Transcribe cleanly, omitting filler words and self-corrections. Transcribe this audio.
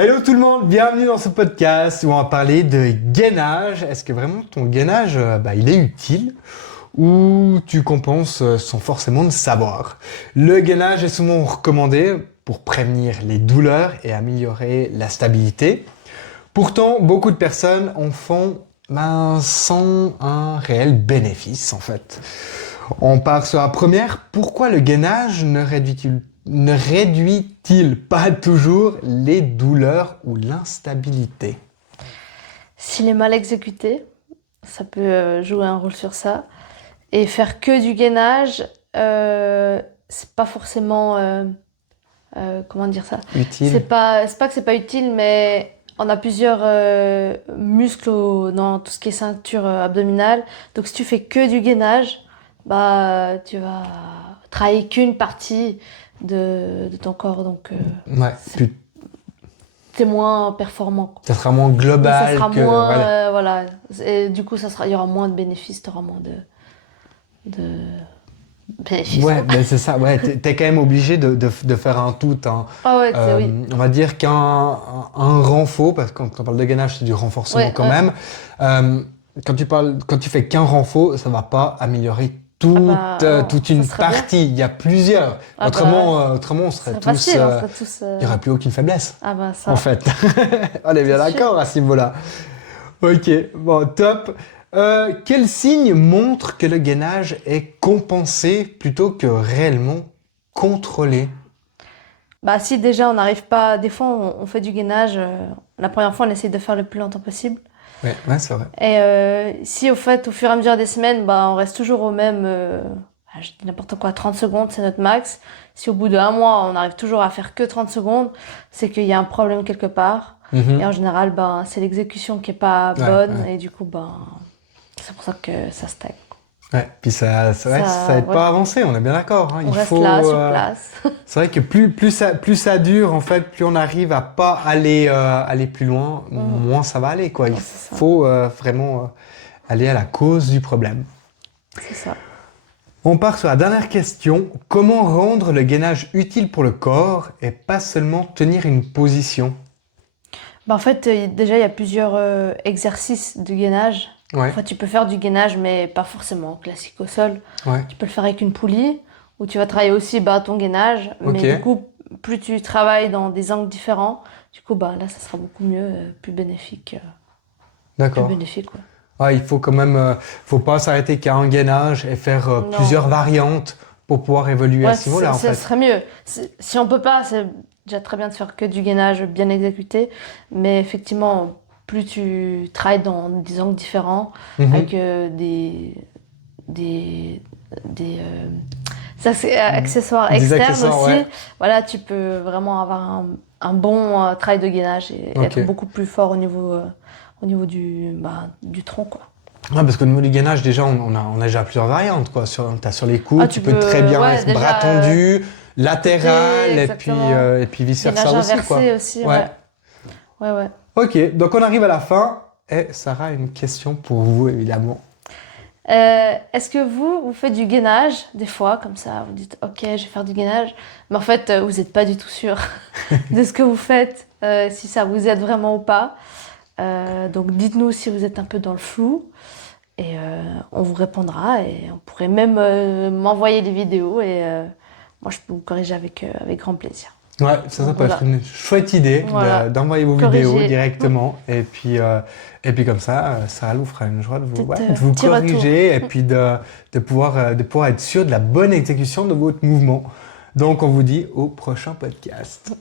Hello tout le monde, bienvenue dans ce podcast où on va parler de gainage. Est-ce que vraiment ton gainage, il est utile ou tu compenses sans forcément le savoir? Le gainage est souvent recommandé pour prévenir les douleurs et améliorer la stabilité. Pourtant, beaucoup de personnes en font sans un réel bénéfice en fait. On part sur la première. Pourquoi le gainage ne réduit-il pas toujours les douleurs ou l'instabilité? S'il est mal exécuté, ça peut jouer un rôle sur ça. Et faire que du gainage, c'est pas forcément... comment dire ça? Utile. C'est pas que c'est pas utile, mais on a plusieurs muscles dans tout ce qui est ceinture abdominale. Donc si tu fais que du gainage, tu vas travailler qu'une partie de ton corps. Donc Ouais, t'es moins performant, quoi. ça sera moins Donc, global ça sera que... moins, voilà. voilà. Et du coup, il y aura moins de bénéfices, tu auras moins de bénéfices. Ouais, mais c'est ça. Ouais, t'es quand même obligé de faire un tout. Ah ouais, oui. On va dire qu'un renfort, parce que quand on parle de gainage, c'est du renforcement Ouais, quand ouais. même. Quand tu fais qu'un renfort, ça va pas améliorer Non, toute ça une serait bien. partie. Il y a plusieurs. Ah Autrement, on ce serait serait tous. facile, on serait tous... Il n'y aurait plus aucune faiblesse, ça, en fait. On est bien c'est sûr. d'accord à ce niveau-là. Ok, bon, top. Quel signe montre que le gainage est compensé plutôt que réellement contrôlé? Si déjà on n'arrive pas... Des fois, on fait du gainage. La première fois, on essaie de faire le plus longtemps possible. Ouais, c'est vrai. Et si au fait, au fur et à mesure des semaines, on reste toujours au même, je dis n'importe quoi, 30 secondes, c'est notre max. Si au bout d'un mois, on arrive toujours à faire que 30 secondes, c'est qu'il y a un problème quelque part. Et en général, c'est l'exécution qui est pas Ouais, bonne. ouais. Et du coup, c'est pour ça que ça stagne. Ouais, puis c'est vrai que ça aide Ouais, pas à avancer, on est bien d'accord, hein. on Il reste faut, là, sur place. c'est vrai que plus ça dure, en fait, plus on arrive à pas aller plus loin, moins ça va aller, quoi. Il Ouais, c'est ça. faut vraiment aller à la cause du problème. C'est ça. On part sur la dernière question. Comment rendre le gainage utile pour le corps et pas seulement tenir une position? En fait, déjà, il y a plusieurs exercices de gainage. Ouais, Enfin, tu peux faire du gainage, mais pas forcément classique au sol. ouais, Tu peux le faire avec une poulie, où tu vas travailler aussi ton gainage. ok, Mais du coup, plus tu travailles dans des angles différents, du coup, là, ça sera beaucoup mieux, plus bénéfique. Plus d'accord. bénéfique, ouais. Ouais, il faut quand même, faut pas s'arrêter qu'à un gainage et faire Non. plusieurs variantes pour pouvoir évoluer à Ouais, ce niveau-là, en ça fait. serait mieux. Si on peut pas, c'est déjà très bien de faire que du gainage bien exécuté. Mais effectivement, plus tu travailles dans des angles différents, Mhm. avec des, accessoires Des externes accessoires, aussi, ouais. voilà, tu peux vraiment avoir un bon travail de gainage et Ok. être beaucoup plus fort au niveau du tronc, quoi. Ouais, parce qu'au niveau du gainage, déjà, on a déjà plusieurs variantes, quoi. T'as sur les coudes, tu peux très bien ouais, être déjà, bras tendu, latéral, exactement. et puis vice-versa Gainage aussi, quoi. inversé aussi, Ouais. ouais. Ok, donc on arrive à la fin. Et Sarah, une question pour vous, évidemment. Est-ce que vous faites du gainage des fois, comme ça, vous dites ok, je vais faire du gainage, mais en fait, vous n'êtes pas du tout sûr de ce que vous faites, si ça vous aide vraiment ou pas. Donc dites-nous si vous êtes un peu dans le flou et on vous répondra et on pourrait même m'envoyer des vidéos et moi je peux vous corriger avec grand plaisir. Ouais, ça Donc peut être une chouette idée voilà, d'envoyer vos vidéos corriger. directement. Et puis comme ça, Sarah vous fera une joie de vous, Peut-être, de vous petit retour. corriger et puis de pouvoir être sûr de la bonne exécution de votre mouvement. Donc on vous dit au prochain podcast.